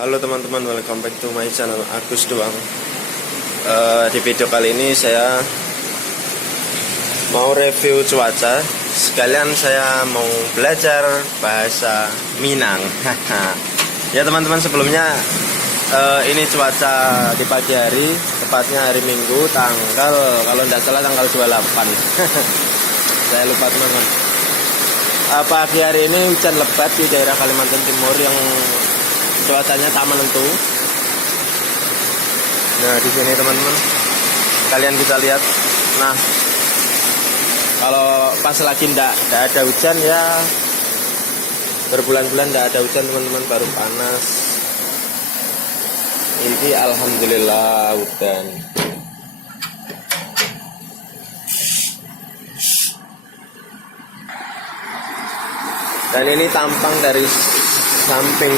Halo teman-teman, welcome back to my channel Agus Doang. Di video kali ini saya mau review cuaca. Sekalian saya mau belajar bahasa Minang. Ya teman-teman, sebelumnya ini cuaca di pagi hari, tepatnya hari Minggu, tanggal kalau tidak salah tanggal 28. Saya lupa teman-teman. Pagi hari ini hujan lebat di daerah Kalimantan Timur yang cuacanya tak menentu. Nah, di sini teman-teman, kalian bisa lihat. Nah, kalau pas lagi ndak ada hujan ya, berbulan-bulan ndak ada hujan teman-teman, baru panas. Ini alhamdulillah hujan. Dan ini tampang dari samping.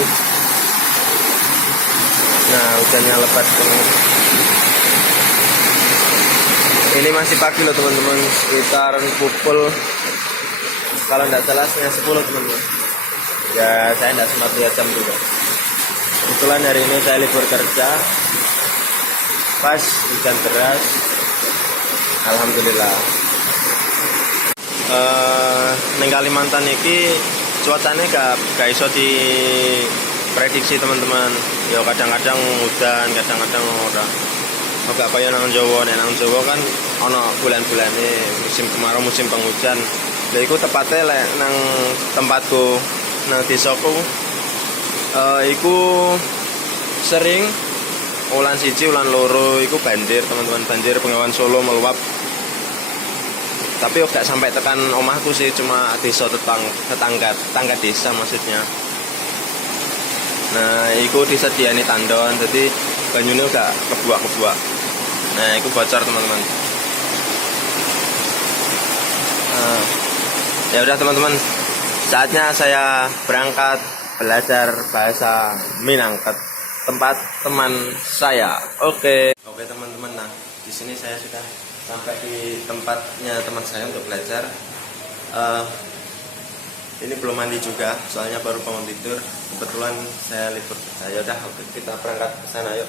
Nah, hujannya lebat banget. Ini masih pagi loh teman-teman, sekitar pukul kalau tidak salah setengah 10 teman-teman. Ya, saya tidak sempat lihat jam juga. Kebetulan hari ini saya libur kerja, pas hujan deras. Alhamdulillah. Neng Kalimantan ini cuacanya gak iso diprediksi teman-teman. Ya kadang-kadang hujan, kadang-kadang ora. Gak kaya nang Jawa. Nang Jawa kan ana bulan-bulane musim kemarau, musim penghujan. Lha iku tepatnya lek nang tempatku nang desaku iku sering ulan 1, ulan 2 iku banjir teman-teman, banjir Bengawan Solo meluap. Tapi gak sampai tekan omahku sih, cuma desa tetangga desa maksudnya. Nah, iku disediani tandon, jadi banyune gak kebuak-kebuak. Nah, iku bocor teman-teman. Nah, ya udah teman-teman, saatnya saya berangkat belajar bahasa Minang ke tempat teman saya. Oke teman-teman, nah di sini saya sudah sampai di tempatnya teman saya untuk belajar. Ini belum mandi juga, soalnya baru bangun tidur. Kebetulan saya libur kerja. Ya udah, kita berangkat ke sana yuk.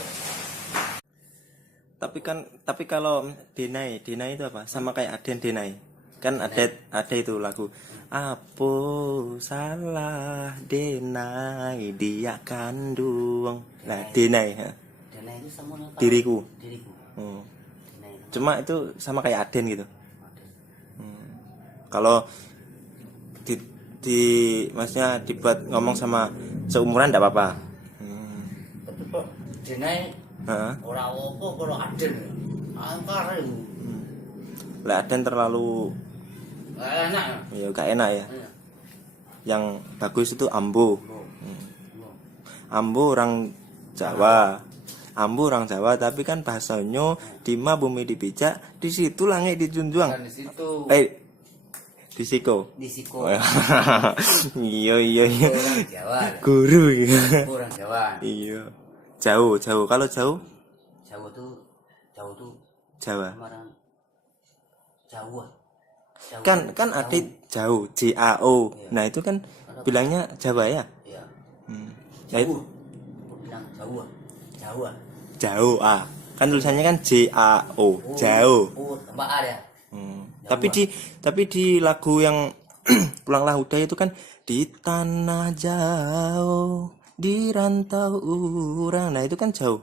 Tapi kalau Denai itu apa? Sama kayak Aden Denai. Kan ada itu lagu. Apo salah Denai dia kandung. Nah, Denai. Denai itu sama Diriku. Denai itu. Cuma itu sama kayak Aden gitu. Kalau maksudnya dibuat ngomong sama seumuran enggak apa-apa. Tapi kok Denai ora apa kalau Aden. Angkar itu. Lah Aden terlalu Enak. Ya gak enak ya. Yang bagus itu Ambo. Ambo orang Jawa. Ambo orang Jawa, tapi kan bahasanya Dima bumi dipijak, di situ langit dijunjung. Di situ. Di Siko. Iya. Orang Jawa. Guru ya. Orang Jawa. Iya. Jauh. Kalau jauh? Jawa tuh Jawa. Jawa. Kan ada jauh, JAO. Nah, itu kan bilangnya Jawa ya? Iya. Jauh. Bilang Jawa. Jauh kan tulisannya kan JAO, jauh. Tambah A ya. Tapi di lagu yang Pulanglah Udah itu kan di tanah jauh, di rantau orang. Nah, itu kan jauh.